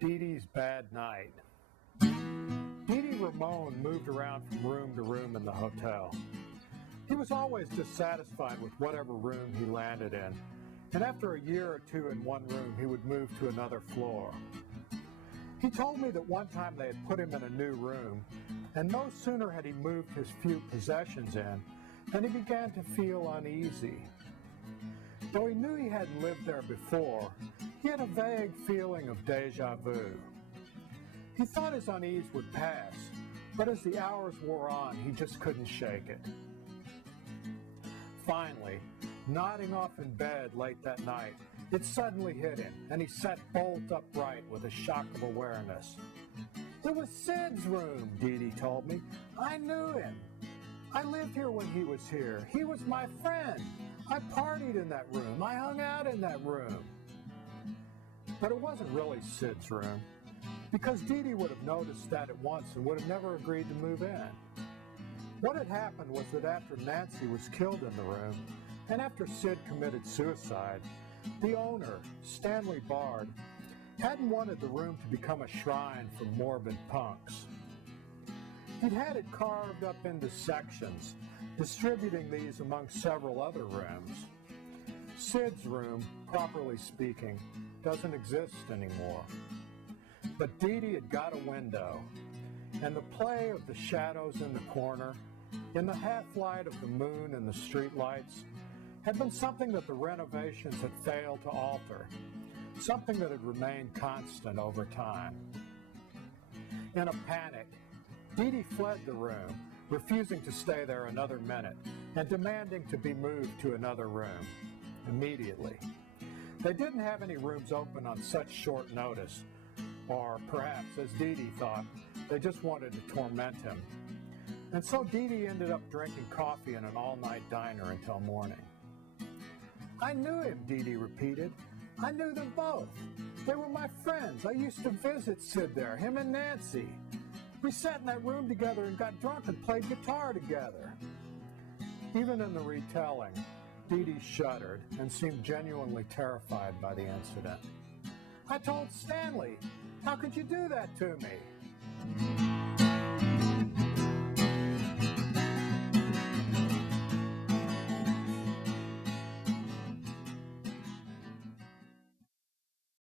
Dee Dee's bad night. Dee Dee Ramone moved around from room to room in the hotel. He was always dissatisfied with whatever room he landed in, and after a year or two in one room, he would move to another floor. He told me that one time they had put him in a new room, and no sooner had he moved his few possessions in than he began to feel uneasy. Though he knew he hadn't lived there before, he had a vague feeling of déjà vu. He thought his unease would pass, but as the hours wore on, he just couldn't shake it. Finally, nodding off in bed late that night, it suddenly hit him, and he sat bolt upright with a shock of awareness. It was Sid's room, Dee Dee told me. I knew him. I lived here when he was here. He was my friend. I partied in that room. I hung out in that room. But it wasn't really Sid's room, because Dee Dee would have noticed that at once and would have never agreed to move in. What had happened was that after Nancy was killed in the room, and after Sid committed suicide, the owner, Stanley Bard, hadn't wanted the room to become a shrine for morbid punks. He'd had it carved up into sections, distributing these among several other rooms. Sid's room, properly speaking, doesn't exist anymore. But Dee Dee had got a window, and the play of the shadows in the corner, in the half-light of the moon and the streetlights, had been something that the renovations had failed to alter, something that had remained constant over time. In a panic, Dee Dee fled the room, refusing to stay there another minute and demanding to be moved to another room immediately. They didn't have any rooms open on such short notice, or perhaps, as Dee Dee thought, they just wanted to torment him. And so Dee Dee ended up drinking coffee in an all-night diner until morning. I knew him, Dee Dee repeated. I knew them both. They were my friends. I used to visit Sid there, him and Nancy. We sat in that room together and got drunk and played guitar together. Even in the retelling, Dee Dee shuddered and seemed genuinely terrified by the incident. I told Stanley, how could you do that to me?